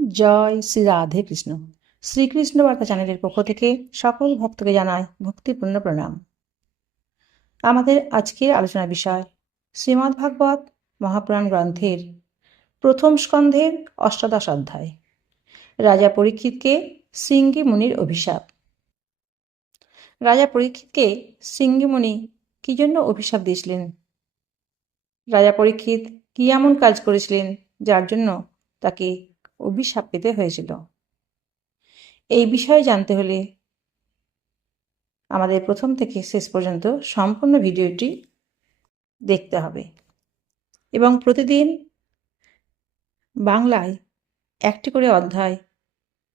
জয় শ্রী রাধে কৃষ্ণ। শ্রীকৃষ্ণ বার্তা চ্যানেলের পক্ষ থেকে সকল ভক্তকে জানায় ভক্তিপূর্ণ প্রণাম। আমাদের আজকের আলোচনার বিষয় শ্রীমদ্ভাগবত মহাপুরাণ গ্রন্থের প্রথম স্কন্ধের অষ্টাদশ অধ্যায়, রাজা পরীক্ষিতকে শৃঙ্গী মুনির অভিশাপ। রাজা পরীক্ষিতকে শৃঙ্গী মুনি কি জন্য অভিশাপ দিয়েছিলেন? রাজা পরীক্ষিত কি এমন কাজ করেছিলেন যার জন্য তাকে অভিশাপ পেতে হয়েছিল? এই বিষয়ে জানতে হলে আমাদের প্রথম থেকে শেষ পর্যন্ত সম্পূর্ণ ভিডিওটি দেখতে হবে এবং প্রতিদিন বাংলায় একটি করে অধ্যায়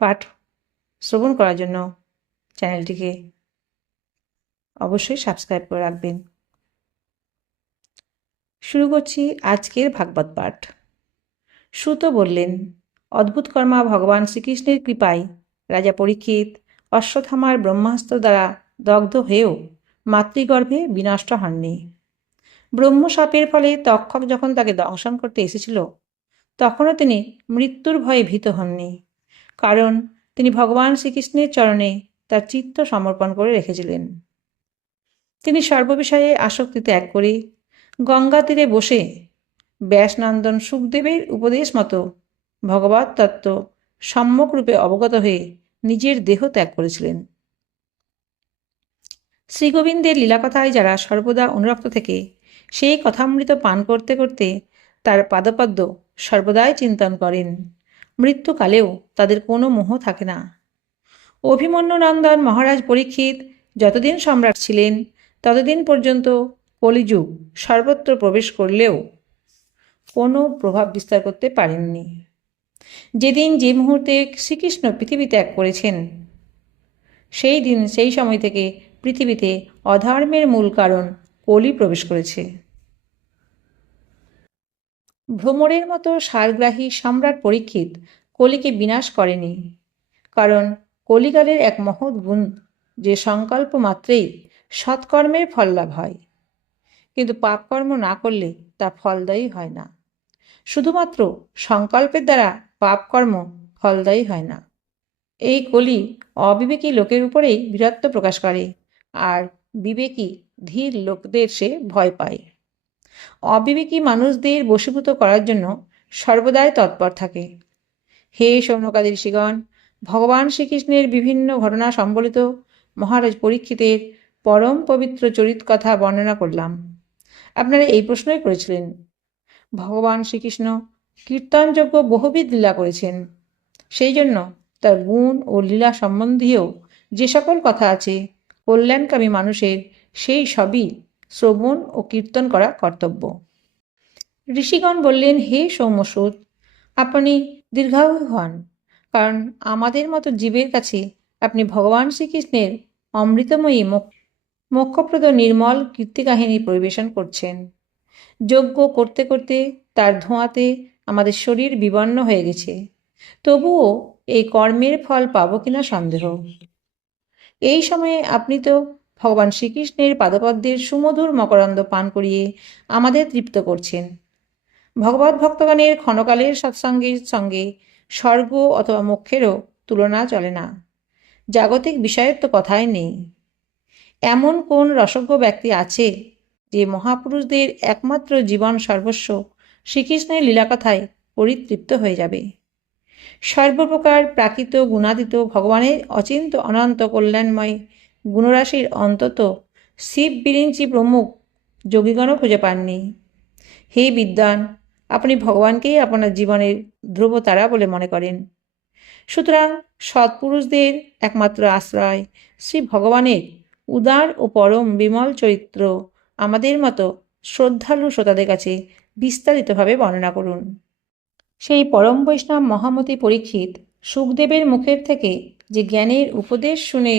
পাঠ শ্রবণ করার জন্য চ্যানেলটিকে অবশ্যই সাবস্ক্রাইব করে রাখবেন। শুরু করছি আজকের ভাগবত পাঠ। সুত বললেন, অদ্ভুত কর্মা ভগবান শ্রীকৃষ্ণের কৃপায় রাজা পরীক্ষিত অশ্বত্থামার ব্রহ্মাস্ত্র দ্বারা দগ্ধ হয়েও মাতৃগর্ভে বিনষ্ট হননি। ব্রহ্মশাপের ফলে তক্ষক যখন তাকে দংশন করতে এসেছিল তখনও তিনি মৃত্যুর ভয়ে ভীত হননি, কারণ তিনি ভগবান শ্রীকৃষ্ণের চরণে তার চিত্ত সমর্পণ করে রেখেছিলেন। তিনি সর্ববিষয়ে আসক্তি ত্যাগ করে গঙ্গা তীরে বসে ব্যাসনন্দন সুখদেবের উপদেশ মতো ভগবত তত্ত্ব সম্যকরূপে অবগত হয়ে নিজের দেহ ত্যাগ করেছিলেন। শ্রীগোবিন্দের লীলাকথায় যারা সর্বদা অনুরক্ত থেকে সেই কথামৃত পান করতে করতে তার পাদপদ্ম সর্বদাই চিন্তন করেন, মৃত্যুকালেও তাদের কোনো মোহ থাকে না। অভিমন্যু নন্দন মহারাজ পরীক্ষিত যতদিন সম্রাট ছিলেন ততদিন পর্যন্ত কলিযুগ সর্বত্র প্রবেশ করলেও কোনো প্রভাব বিস্তার করতে পারেননি। যেদিন যে মুহূর্তে শ্রীকৃষ্ণ পৃথিবী ত্যাগ করেছেন সেই দিন সেই সময় থেকে পৃথিবীতে অধর্মের মূল কারণ কলি প্রবেশ করেছে। ভ্রমরের মতো সারগ্রাহী সম্রাট পরীক্ষিত কলিকে বিনাশ করেনি, কারণ কলিকালের এক মহৎ গুণ যে সংকল্প মাত্রেই সৎকর্মের ফল লাভ হয়, কিন্তু পাপকর্ম না করলে তা ফলদায়ী হয় না। শুধুমাত্র সংকল্পের দ্বারা পাপকর্ম ফলদায়ী হয় না। এই কলি অবিবেকী লোকের উপরেই বীরত্ব প্রকাশ করে, আর বিবেকী ধীর লোকদের সে ভয় পায়। অবিবেকী মানুষদের বশীভূত করার জন্য সর্বদাই তৎপর থাকে। হে সৌনকাদি ঋষিগণ, ভগবান শ্রীকৃষ্ণের বিভিন্ন ঘটনা সম্বলিত মহারাজ পরীক্ষিতের পরম পবিত্র চরিত কথা বর্ণনা করলাম। আপনারা এই প্রশ্নই করেছিলেন, ভগবান শ্রীকৃষ্ণ কীর্তনযোগ্য বহুবিধ লীলা করেছেন, সেই জন্য তার গুণ ও লীলা সম্বন্ধীয় যে সকল কথা আছে কল্যাণকামী মানুষের সেই সবই শ্রবণ ও কীর্তন করা কর্তব্য। ঋষিগণ বললেন, হে সৌম্যসুত, আপনি দীর্ঘায়ু হন, কারণ আমাদের মতো জীবের কাছে আপনি ভগবান শ্রীকৃষ্ণের অমৃতময়ী মোক্ষপ্রদ নির্মল কীর্তিকাহিনী পরিবেশন করছেন। যজ্ঞ করতে করতে তার ধোঁয়াতে আমাদের শরীর বিবর্ণ হয়ে গেছে, তবুও এই কর্মের ফল পাবো কিনা সন্দেহ। এই সময়ে আপনি তো ভগবান শ্রীকৃষ্ণের পাদপদ্মের সুমধুর মকরন্দ পান করিয়ে আমাদের তৃপ্ত করছেন। ভগবত ভক্তগণের ক্ষণকালের সৎসঙ্গের সঙ্গে স্বর্গ অথবা মোক্ষেরও তুলনা চলে না। জাগতিক বিষয়ের তো কথাই নেই। এমন কোন রসজ্ঞ ব্যক্তি আছে যে মহাপুরুষদের একমাত্র জীবন সর্বস্ব শ্রীকৃষ্ণের লীলাকথায় পরিতৃপ্ত হয়ে যাবে? সর্বপ্রকার প্রাকৃত গুণাতীত ভগবানের অচিন্ত অনন্ত কল্যাণময় গুণরাশির অন্তত শিব বিরিঞ্চি প্রমুখ যোগীগণও খুঁজে পাননি। হে বিদ্বান, আপনি ভগবানকেই আপনার জীবনের ধ্রুবতারা বলে মনে করেন। সুতরাং সৎপুরুষদের একমাত্র আশ্রয় শ্রী ভগবানের উদার ও পরম বিমল চরিত্র আমাদের মতো শ্রদ্ধালু শ্রোতাদের কাছে বিস্তারিতভাবে বর্ণনা করুন। সেই পরম বৈষ্ণব মহামতি পরীক্ষিত সুখদেবের মুখের থেকে যে জ্ঞানের উপদেশ শুনে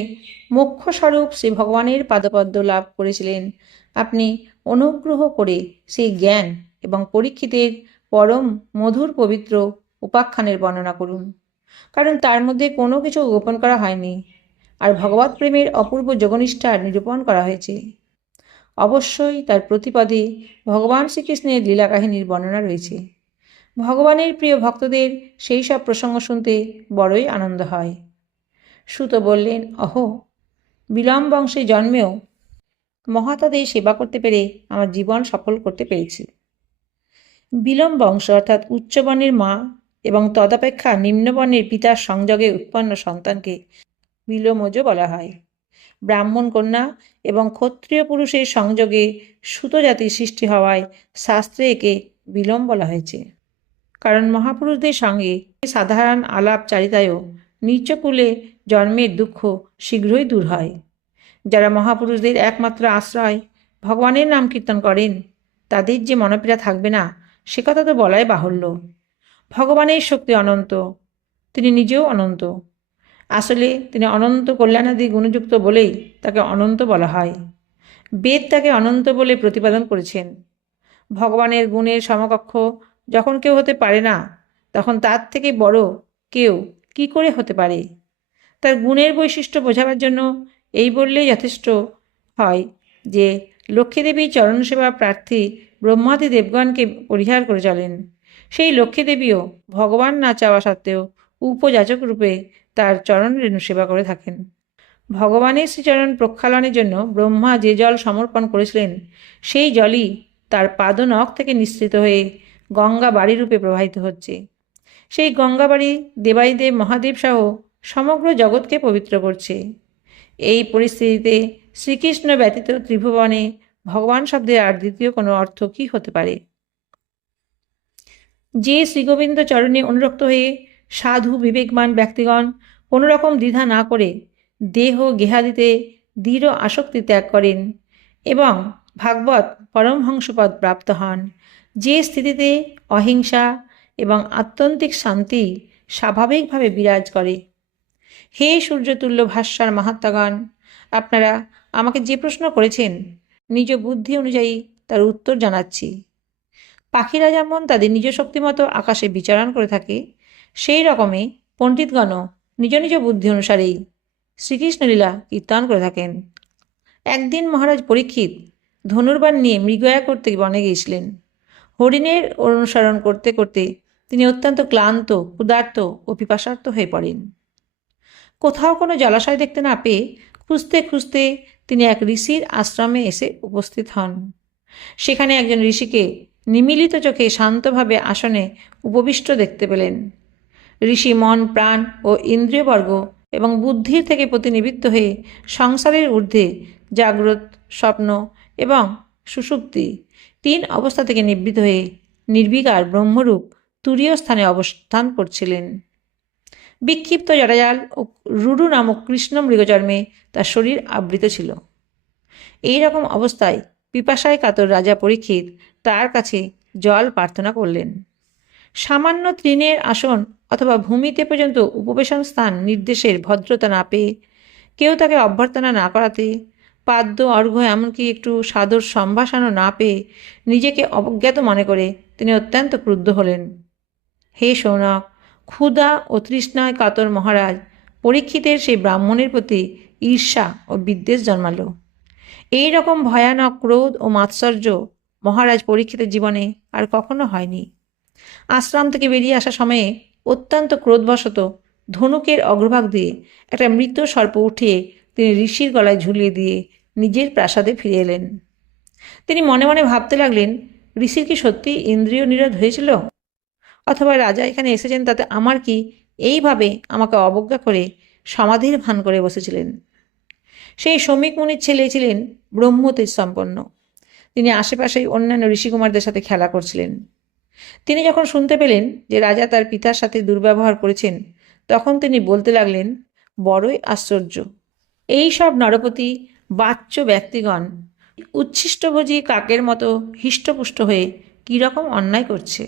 মোক্ষস্বরূপ শ্রী ভগবানের পাদপদ্ম লাভ করেছিলেন, আপনি অনুগ্রহ করে সেই জ্ঞান এবং পরীক্ষিতের পরম মধুর পবিত্র উপাখ্যানের বর্ণনা করুন, কারণ তার মধ্যে কোনো কিছু গোপন করা হয়নি, আর ভগবৎ প্রেমের অপূর্ব যোগনিষ্ঠার নিরূপণ করা হয়েছে। অবশ্যই তার প্রতিপদে ভগবান শ্রীকৃষ্ণের লীলা কাহিনীর বর্ণনা রয়েছে। ভগবানের প্রিয় ভক্তদের সেই সব প্রসঙ্গ শুনতে বড়ই আনন্দ হয়। সুত বললেন, অহো, বিলম বংশে জন্মেও মহাতাদের সেবা করতে পেরে আমার জীবন সফল করতে পেরেছি। বিলম বংশ অর্থাৎ উচ্চবর্ণের মা এবং তদপেক্ষা নিম্নবর্ণের পিতার সংযোগে উৎপন্ন সন্তানকে বিলমজ বলা হয়। ব্রাহ্মণ কন্যা এবং ক্ষত্রিয় পুরুষের সংযোগে সুত জাতির সৃষ্টি হওয়ায় শাস্ত্রে একে বিলম বলা হয়েছে। কারণ মহাপুরুষদের সঙ্গে সাধারণ আলাপচারিতায়ও নিচকুলে জন্মের দুঃখ শীঘ্রই দূর হয়। যারা মহাপুরুষদের একমাত্র আশ্রয় ভগবানের নাম কীর্তন করেন তাদের যে মনপীড়া থাকবে না সে কথা তো বলাই বাহুল্য। ভগবানের শক্তি অনন্ত, তিনি নিজেও অনন্ত। আসলে তিনি অনন্ত কল্যাণাদি গুণযুক্ত বলেই তাকে অনন্ত বলা হয়। বেদ তাকে অনন্ত বলে প্রতিপাদন করেছেন। ভগবানের গুণের সমকক্ষ যখন কেউ হতে পারে না, তখন তার থেকে বড় কেউ কি করে হতে পারে? তার গুণের বৈশিষ্ট্য বোঝাবার জন্য এই বললেই যথেষ্ট হয় যে লক্ষ্মীদেবী চরণসেবা প্রার্থী ব্রহ্মাদি দেবগণকে পরিহার করে চলেন। সেই লক্ষ্মীদেবীও ভগবান না চাওয়া সত্ত্বেও উপযাচক রূপে তার চরণ রেণু সেবা করে থাকেন। ভগবানের শ্রীচরণ প্রক্ষালনের জন্য ব্রহ্মা যে জল সমর্পণ করেছিলেন সেই জলই তার পাদনখ থেকে নিঃসৃত হয়ে গঙ্গা বাড়ি রূপে প্রবাহিত হচ্ছে। সেই গঙ্গা বাড়ি দেবাদিদেব মহাদেব সহ সমগ্র জগৎকে পবিত্র করছে। এই পরিস্থিতিতে শ্রীকৃষ্ণ ব্যতীত ত্রিভুবনে ভগবান শব্দের আর দ্বিতীয় কোনো অর্থ কি হতে পারে? যে শ্রীগোবিন্দ চরণে অনুরক্ত হয়ে সাধু বিবেকবান ব্যক্তিগণ কোনো রকম দ্বিধা না করে দেহ গেহাদিতে দৃঢ় আসক্তি ত্যাগ করেন এবং ভাগবত পরমহংসপদ প্রাপ্ত হন, যে স্থিতিতে অহিংসা এবং আত্যন্তিক শান্তি স্বাভাবিকভাবে বিরাজ করে। হে সূর্যতুল্য ভাস্বর মহাত্মাগণ, আপনারা আমাকে যে প্রশ্ন করেছেন নিজ বুদ্ধি অনুযায়ী তার উত্তর জানাচ্ছি। পাখিরা যেমন তাদের নিজ শক্তিমতো আকাশে বিচরণ করে থাকে, সেই রকমই পণ্ডিতগণও নিজ নিজ বুদ্ধি অনুসারেই শ্রীকৃষ্ণলীলা কীর্তন করে থাকেন। একদিন মহারাজ পরীক্ষিত ধনুর্বাণ নিয়ে মৃগয়া করতে বনে গিয়েছিলেন। হরিণের অনুসরণ করতে করতে তিনি অত্যন্ত ক্লান্ত, ক্ষুধার্ত ও পিপাসার্ত হয়ে পড়েন। কোথাও কোনো জলাশয় দেখতে না পেয়ে খুঁজতে খুঁজতে তিনি এক ঋষির আশ্রমে এসে উপস্থিত হন। সেখানে একজন ঋষিকে নিমিলিত চোখে শান্তভাবে আসনে উপবিষ্ট দেখতে পেলেন। ঋষি মন, প্রাণ ও ইন্দ্রিয়বর্গ এবং বুদ্ধির থেকে প্রতিনিবৃত্ত হয়ে সংসারের ঊর্ধ্বে জাগ্রত, স্বপ্ন এবং সুষুপ্তি তিন অবস্থা থেকে নিবৃত হয়ে নির্বিকার ব্রহ্মরূপ তুরীয় স্থানে অবস্থান করছিলেন। বিক্ষিপ্ত জটাজাল ও রুরু নামক কৃষ্ণ মৃগচর্মে তার শরীর আবৃত ছিল। এই রকম অবস্থায় পিপাসায় কাতর রাজা পরীক্ষিত তার কাছে জল প্রার্থনা করলেন। সামান্য তৃণের আসন অথবা ভূমিতে পর্যন্ত উপবেশন স্থান নির্দেশের ভদ্রতা না পেয়ে, কেউ তাকে অভ্যর্থনা না করাতে, পাদ্য অর্ঘ্য এমনকি একটু সাদর সম্ভাষণও না পেয়ে নিজেকে অবজ্ঞাত মনে করে তিনি অত্যন্ত ক্রুদ্ধ হলেন। হে শৌনক, ক্ষুধা ও তৃষ্ণায় কাতর মহারাজ পরীক্ষিতের সেই ব্রাহ্মণের প্রতি ঈর্ষা ও বিদ্বেষ জন্মালো। এই রকম ভয়ানক ক্রোধ ও মাৎসর্য মহারাজ পরীক্ষিতের জীবনে আর কখনো হয়নি। আশ্রম থেকে বেরিয়ে আসার সময়ে অত্যন্ত ক্রোধবশত ধনুকের অগ্রভাগ দিয়ে একটা মৃত সর্প উঠিয়ে তিনি ঋষির গলায় ঝুলিয়ে দিয়ে নিজের প্রাসাদে ফিরে এলেন। তিনি মনে মনে ভাবতে লাগলেন, ঋষির কি সত্যি ইন্দ্রিয় নিরোধ হয়েছিল? অথবা রাজা এখানে এসেছেন তাতে আমার কি? এইভাবে আমাকে অবজ্ঞা করে সমাধির ভান করে বসেছিলেন। সেই শ্রমিক মুনির ছেলে ছিলেন ব্রহ্মতেজ সম্পন্ন। তিনি আশেপাশেই অন্যান্য ঋষিকুমারদের সাথে খেলা করছিলেন। তিনি যখন শুনতে পেলেন যে রাজা তার পিতার সাথে দুর্ব্যবহার করেছেন, তখন তিনি বলতে লাগলেন, বড়ই আশ্চর্য, এই সব নরপতি বাচ্য ব্যক্তিগণ উচ্ছিষ্টভোজী কাকের মতো হৃষ্টপুষ্ট হয়ে কীরকম অন্যায় করছে।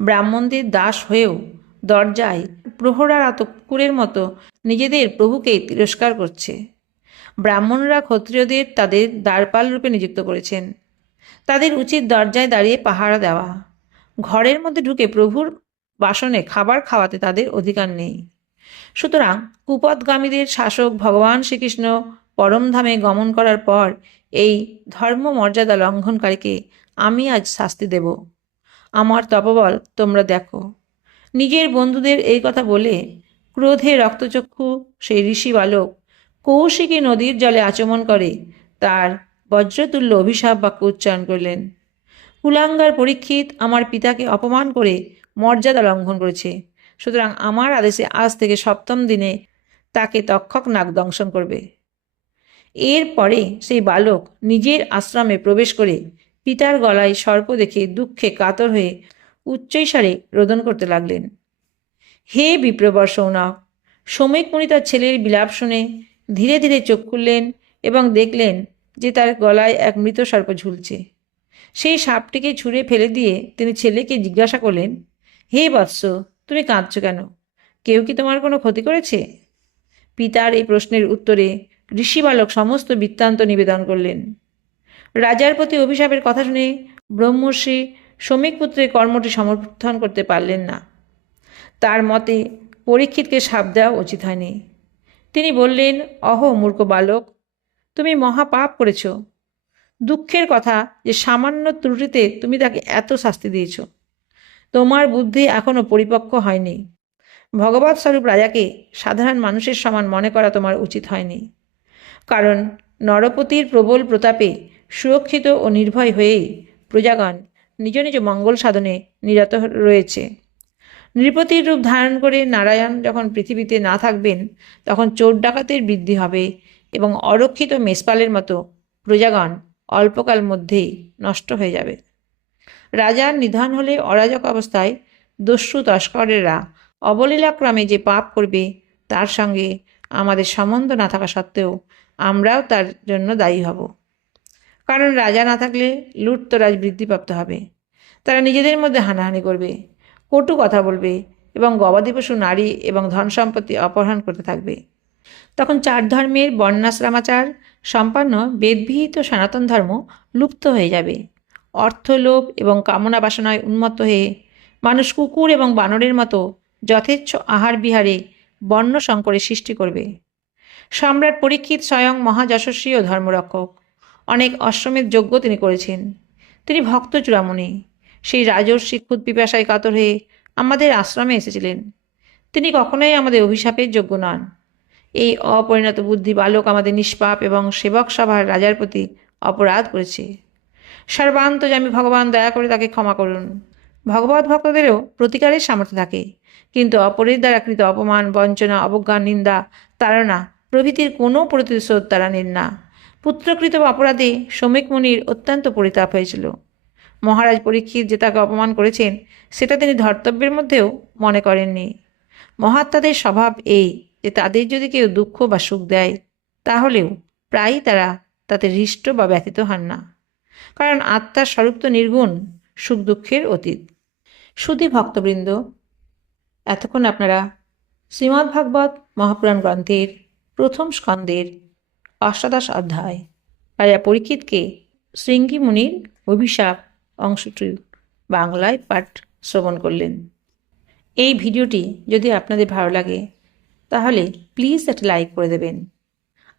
ব্রাহ্মণদের দাস হয়েও দরজায় প্রহরারত কুকুরের মতো নিজেদের প্রভুকে তিরস্কার করছে। ব্রাহ্মণরা ক্ষত্রিয়দের তাদের দ্বারপাল রূপে নিযুক্ত করেছেন। তাদের উচিত দরজায় দাঁড়িয়ে পাহারা দেওয়া। ঘরের মধ্যে ঢুকে প্রভুর বাসনে খাবার খাওয়াতে তাদের অধিকার নেই। সুতরাং কুপথগামীদের শাসক ভগবান শ্রীকৃষ্ণ পরমধামে গমন করার পর এই ধর্ম মর্যাদা লঙ্ঘনকারীকে আমি আজ শাস্তি দেব। আমার তপবল তোমরা দেখো। নিজের বন্ধুদের এই কথা বলে ক্রোধে রক্তচক্ষু সেই ঋষি বালক কৌশিকী নদীর জলে আচমন করে তার বজ্রতুল্য অভিশাপ বাক্য উচ্চারণ করলেন। কুলাঙ্গার পরীক্ষিত আমার পিতাকে অপমান করে মর্যাদা লঙ্ঘন করেছে, সুতরাং আমার আদেশে আজ থেকে 7ম দিনে তাকে তক্ষক নাগ দংশন করবে। এরপরে সেই বালক নিজের আশ্রমে প্রবেশ করে পিতার গলায় সর্প দেখে দুঃখে কাতর হয়ে উচ্চৈস্বরে রোদন করতে লাগলেন। হে বিপ্রবর সৌনক! শ্রমিক মুনি তার ছেলের বিলাপ শুনে ধীরে ধীরে চোখ খুললেন এবং দেখলেন যে তার গলায় এক মৃত সর্প ঝুলছে। সেই সাপটিকে ছুঁড়ে ফেলে দিয়ে তিনি ছেলেকে জিজ্ঞাসা করলেন, হে বৎস, তুমি কাঁদছ কেন? কেউ কি তোমার কোনো ক্ষতি করেছে? পিতার এই প্রশ্নের উত্তরে ঋষি বালক সমস্ত বৃত্তান্ত নিবেদন করলেন। রাজার প্রতি অভিশাপের কথা শুনে ব্রহ্মর্ষি শ্রমিক পুত্রের কর্মটি সমর্থন করতে পারলেন না। তার মতে পরীক্ষিতকে শাপ দেওয়া উচিত হয়নি। তিনি বললেন, অহো মূর্খ বালক, তুমি মহাপাপ করেছ। দুঃখের কথা যে সামান্য ত্রুটিতে তুমি তাকে এত শাস্তি দিয়েছ। তোমার বুদ্ধি এখনও পরিপক্ক হয়নি। ভগবৎ স্বরূপ রাজাকে সাধারণ মানুষের সমান মনে করা তোমার উচিত হয়নি। কারণ নরপতির প্রবল প্রতাপে সুরক্ষিত ও নির্ভয় হয়েই প্রজাগণ নিজ নিজ মঙ্গল সাধনে নিরত রয়েছে। নৃপতির রূপ ধারণ করে নারায়ণ যখন পৃথিবীতে না থাকবেন, তখন চোর ডাকাতের বৃদ্ধি হবে এবং অরক্ষিত মেষপালের মতো প্রজাগণ অল্পকাল মধ্যেই নষ্ট হয়ে যাবে। রাজার নিধন হলে অরাজক অবস্থায় দস্যু তস্করেরা অবলীলাক্রমে যে পাপ করবে, তার সঙ্গে আমাদের সম্বন্ধ না থাকা সত্ত্বেও আমরাও তার জন্য দায়ী হব। কারণ রাজা না থাকলে লুটতরাজ বৃদ্ধিপ্রাপ্ত হবে। তারা নিজেদের মধ্যে হানাহানি করবে, কটু কথা বলবে এবং গবাদি পশু, নারী এবং ধন সম্পত্তি অপহরণ করতে থাকবে। তখন 4 ধর্মের বর্ণাশ্রমাচার সম্পন্ন বেদবিহিত সনাতন ধর্ম লুপ্ত হয়ে যাবে। অর্থলোভ এবং কামনা বাসনায় উন্মত্ত হয়ে মানুষ কুকুর এবং বানরের মতো যথেচ্ছ আহার বিহারে বর্ণ সংকরের সৃষ্টি করবে। সম্রাট পরীক্ষিত স্বয়ং মহাযশস্বী ও ধর্মরক্ষক। অনেক অশ্বমেধ যজ্ঞ তিনি করেছেন। তিনি ভক্ত চূড়ামণি। সেই রাজর্ষি ক্ষুদ পিপাসায় কাতর হয়ে আমাদের আশ্রমে এসেছিলেন। তিনি কখনোই আমাদের অভিশাপের যোগ্য নন। এই অপরিণত বুদ্ধি বালক আমাদের নিষ্পাপ এবং সেবক সভার রাজার প্রতি অপরাধ করেছে। সর্বান্তর্যামী ভগবান দয়া করে তাকে ক্ষমা করুন। ভগবত ভক্তদেরও প্রতিকারের সামর্থ্য থাকে, কিন্তু অপরের দ্বারা কৃত অপমান, বঞ্চনা, অবজ্ঞা, নিন্দা, তাড়না প্রভৃতির কোনো প্রতিশোধ তারা নেন না। পুত্রকৃত অপরাধে শ্রমিক মুনির অত্যন্ত পরিতাপ হয়েছিল। মহারাজ পরীক্ষিত যে তাকে অপমান করেছেন, সেটা তিনি ধর্তব্যের মধ্যেও মনে করেননি। মহাত্মাদের স্বভাব এই যে তাদের যদি কেউ দুঃখ বা সুখ দেয়, তাহলেও প্রায়ই তারা তাতে হৃষ্ট বা ব্যথিত হন না। কারণ আত্মার স্বরূপ তো নির্গুণ, সুখ দুঃখের অতীত। সুধী ভক্তবৃন্দ, এতক্ষণ আপনারা শ্রীমদ্ভাগবত মহাপুরাণ গ্রন্থের 1ম স্কন্ধের অষ্টাদশ অধ্যায় রাজা পরীক্ষিতকে শৃঙ্গী মুনির অভিশাপ অংশটি বাংলায় পাঠ শ্রবণ করলেন। এই ভিডিওটি যদি আপনাদের ভালো লাগে তাহলে প্লিজ একটা লাইক করে দেবেন।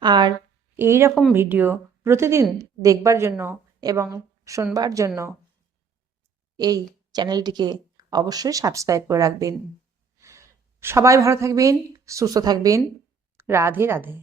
আর এই রকম ভিডিও প্রতিদিন দেখবার জন্য এবং শুনবার জন্য এই চ্যানেলটিকে অবশ্যই সাবস্ক্রাইব করে রাখবেন। সবাই ভালো থাকবেন, সুস্থ থাকবেন। রাধে রাধে।